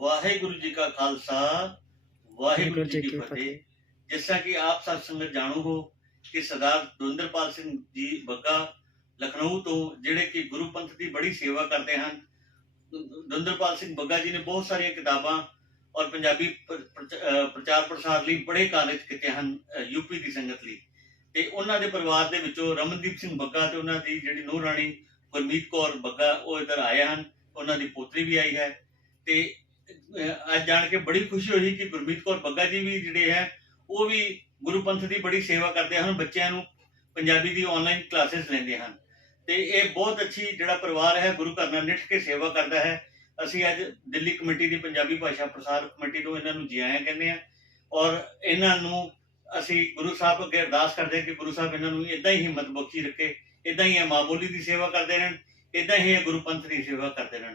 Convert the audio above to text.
ਵਾਹਿਗੁਰੂ ਜੀ ਕਾ ਖਾਲਸਾ, ਵਾਹਿਗੁਰੂ ਜੀ ਕੀ ਫਤਿਹ। ਜਿਸ ਤਰ੍ਹਾਂ ਕਿ ਆਪ ਸਭ ਸੰਗਤ ਜਾਣੂ ਹੋ ਕਿ ਸਰਦਾਰ ਦੁੰਦਰਪਾਲ ਸਿੰਘ ਜੀ ਬੱਗਾ ਲਖਨਊ ਤੋਂ ਜਿਹੜੇ ਕਿ ਗੁਰੂ ਪੰਥ ਦੀ ਬੜੀ ਸੇਵਾ ਕਰਦੇ ਹਨ ਦੁੰਦਰਪਾਲ ਸਿੰਘ ਬੱਗਾ ਜੀ ਨੇ ਬਹੁਤ ਸਾਰੀਆਂ ਕਿਤਾਬਾਂ ਔਰ ਪੰਜਾਬੀ ਪ੍ਰਚਾਰ ਪ੍ਰਸਾਰ ਲਈ ਬੜੇ ਕਾਰਜ ਕੀਤੇ ਹਨ ਯੂਪੀ ਦੀ ਸੰਗਤ ਲਈ। ਤੇ ਉਹਨਾਂ ਦੇ ਪਰਿਵਾਰ ਦੇ ਵਿੱਚੋਂ ਰਮਨਦੀਪ ਸਿੰਘ ਬੱਗਾ ਤੇ ਉਹਨਾਂ ਦੀ ਜਿਹੜੀ ਨੂੰਹ ਰਾਣੀ ਗੁਰਮੀਤ ਕੌਰ ਬੱਗਾ ਉਹ ਇੱਧਰ ਆਏ ਹਨ, ਉਹਨਾਂ ਦੀ ਪੋਤਰੀ ਵੀ ਆਈ ਹੈ। ਤੇ ਅੱਜ ਜਾਣ ਕੇ ਬੜੀ ਖੁਸ਼ੀ ਹੋਈ ਕਿ ਗੁਰਮੀਤ ਕੌਰ ਬੱਗਾ ਜੀ ਵੀ ਜਿਹੜੇ ਹੈ, ਉਹ ਵੀ ਗੁਰੂ ਪੰਥ ਦੀ ਬੜੀ ਸੇਵਾ ਕਰਦੇ ਹਨ, ਬੱਚਿਆਂ ਨੂੰ ਪੰਜਾਬੀ ਦੀ ਆਨਲਾਈਨ ਕਲਾਸਿਸ ਲੈਂਦੇ ਹਨ। ਤੇ ਇਹ ਬਹੁਤ ਅੱਛੀ ਜਿਹੜਾ ਪਰਿਵਾਰ ਹੈ, ਗੁਰੂ ਘਰ ਨਾਲ ਨਿਠ ਕੇ ਸੇਵਾ ਕਰਦਾ ਹੈ। ਅਸੀਂ ਅੱਜ ਦਿੱਲੀ ਕਮੇਟੀ ਦੀ ਪੰਜਾਬੀ ਭਾਸ਼ਾ ਪ੍ਰਸਾਰ ਕਮੇਟੀ ਤੋਂ ਇਹਨਾਂ ਨੂੰ ਜੀ ਆਇਆਂ ਕਹਿੰਦੇ ਆ ਔਰ ਇਹਨਾਂ ਨੂੰ ਅਸੀਂ ਗੁਰੂ ਸਾਹਿਬ ਅੱਗੇ ਅਰਦਾਸ ਕਰਦੇ ਹਾਂ ਕਿ ਗੁਰੂ ਸਾਹਿਬ ਇਹਨਾਂ ਨੂੰ ਇਦਾਂ ਹੀ ਹਿੰਮਤ ਬਖਸ਼ੀ ਰੱਖੇ ਇਦਾਂ ਹੀ ਇਹ ਮਾਂ ਬੋਲੀ ਦੀ ਸੇਵਾ ਕਰਦੇ ਰਹਿਣ ਇਦਾਂ ਹੀ ਇਹ ਗੁਰੂ ਪੰਥ ਦੀ ਸੇਵਾ ਕਰਦੇ ਰਹਿਣ।